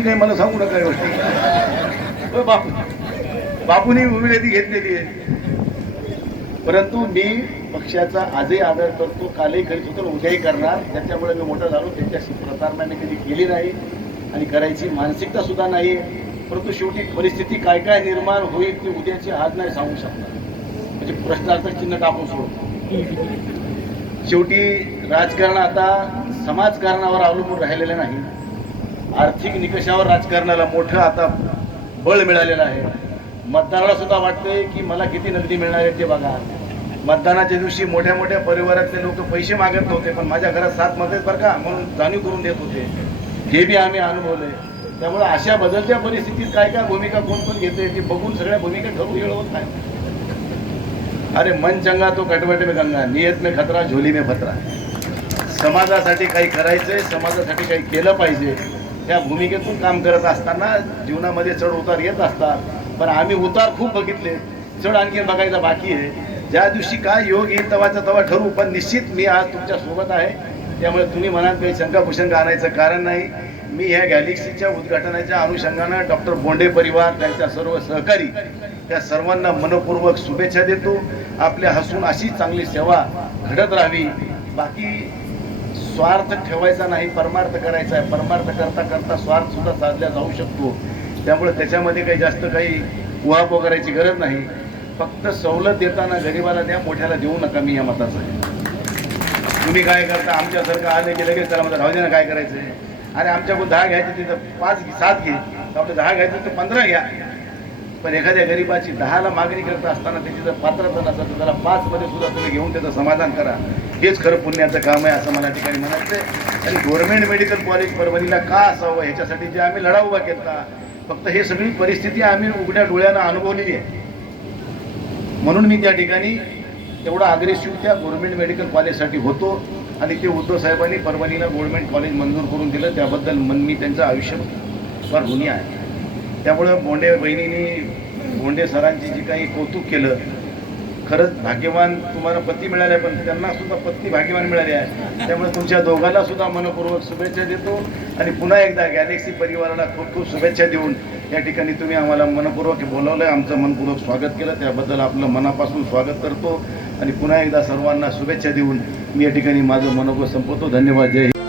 तुम्ही काही मला सांगू नका गोष्टी. बापूंनी उमेदवारी घेतलेली आहे, परंतु मी पक्षाचा आजही आदर करतो, कालही करीत होतो, उद्याही करणार. त्याच्यामुळे मी मोठा झालो. त्याच्याशी प्रतारणा मी कधी केली नाही आणि करायची मानसिकता सुद्धा नाही. परंतु शेवटी परिस्थिती काय काय निर्माण होईल ती उद्याची आज नाही सांगू शकणार. म्हणजे प्रश्नार्थक चिन्ह टाकून सोडतो. शेवटी राजकारण आता समाजकारणावर अवलंबून राहिलेलं नाही, आर्थिक निकषावर राजकारणाला मोठं आता बळ मिळालेलं आहे. मतदाराला सुद्धा वाटतंय की मला किती नगदी मिळणार आहे ते बघा. मतदानाच्या दिवशी मोठ्या मोठ्या परिवारातले लोक पैसे मागत नव्हते, पण माझ्या घरात 7 मत आहेत बरं का म्हणून जाणीव करून देत होते. हे बी आम्ही अनुभवलंय. त्यामुळे अशा बदलत्या परिस्थितीत काय काय भूमिका कोण कोण घेते ते बघून सगळ्या भूमिका ठरवून येळ होत नाही. अरे मन चंगा तो कटवट में गंगा, नियत में खतरा झोली में फतरा. समाजासाठी काही करायचंय, समाजासाठी काही केलं पाहिजे, त्या भूमिकेतून काम करत असताना जीवनामध्ये चढ उतार येत असतात. पण आम्ही उतार खूप बघितले, चढ आणखी बघायचा बाकी आहे. ज्या दिवशी काय योग येईल तेव्हाचा तेव्हा ठरवू. पण निश्चित मी आज तुमच्या सोबत आहे, त्यामुळे तुम्ही मनात काही शंका कुशंका आणायचं कारण नाही. मी ह्या गॅलेक्सीच्या उद्घाटनाच्या अनुषंगानं डॉक्टर बोंडे परिवार, त्यांच्या सर्व सहकारी, त्या सर्वांना मनपूर्वक शुभेच्छा देतो. आपल्या हसून अशीच चांगली सेवा घडत राहावी. बाकी स्वार्थ ठेवायचा नाही, परमार्थ करायचा आहे. परमार्थ करता करता स्वार्थ सुद्धा साधला जाऊ शकतो. त्यामुळे त्याच्यामध्ये काही जास्त काही उहापोह करायची गरज नाही. फक्त सवलत देताना गरिबाला द्या, मोठ्याला देऊ नका. मी या मताचं आहे. तुम्ही काय करता, आमच्यासारखं आले की लगेच त्याला राहू दे ना, काय करायचं आहे. अरे आमच्याकडून 10 घ्यायचे तिथं 5 7 घे, आपलं 10 घ्यायचं तर 15 घ्या. पण एखाद्या गरिबाची 10ला मागणी करत असताना त्याची जर पात्रता नसेल तर त्याला 5 मध्ये सुद्धा तुम्ही घेऊन त्याचं समाधान करा. हेच खरं पुण्याचं काम आहे असं मला ठिकाणी म्हणायचं आहे. आणि गव्हर्नमेंट मेडिकल कॉलेज परभणीला का असावं ह्याच्यासाठी जे आम्ही लढा उभा केला, फक्त हे सगळी परिस्थिती आम्ही उघड्या डोळ्यानं अनुभवलेली आहे. म्हणून मी त्या ठिकाणी तेवढा अग्रेसिव्ह त्या गव्हर्नमेंट मेडिकल कॉलेजसाठी होतो. आणि ते उद्धव साहेबांनी परभणीला गव्हर्नमेंट कॉलेज मंजूर करून दिलं, त्याबद्दल मी त्यांचं आयुष्यभर ऋणी आहे. त्यामुळं बोंडे बहिणींनी, बोंडे सरांची जी काही कौतुक केलं, खरंच भाग्यवान तुम्हाला पती मिळाले, पण त्यांना सुद्धा पत्नी भाग्यवान मिळाली आहे. त्यामुळे तुमच्या दोघांना सुद्धा मनपूर्वक शुभेच्छा देतो. आणि पुन्हा एकदा गॅलेक्सी परिवाराला खूप खूप शुभेच्छा देऊन या ठिकाणी तुम्ही आम्हाला मनपूर्वक बोलावलं, आमचं मनपूर्वक स्वागत केलं, त्याबद्दल आपलं मनापासून स्वागत करतो. आणि पुन्हा एकदा सर्वांना शुभेच्छा देऊन मी या ठिकाणी माझं मनोगत संपवतो. धन्यवाद. जय हिंद.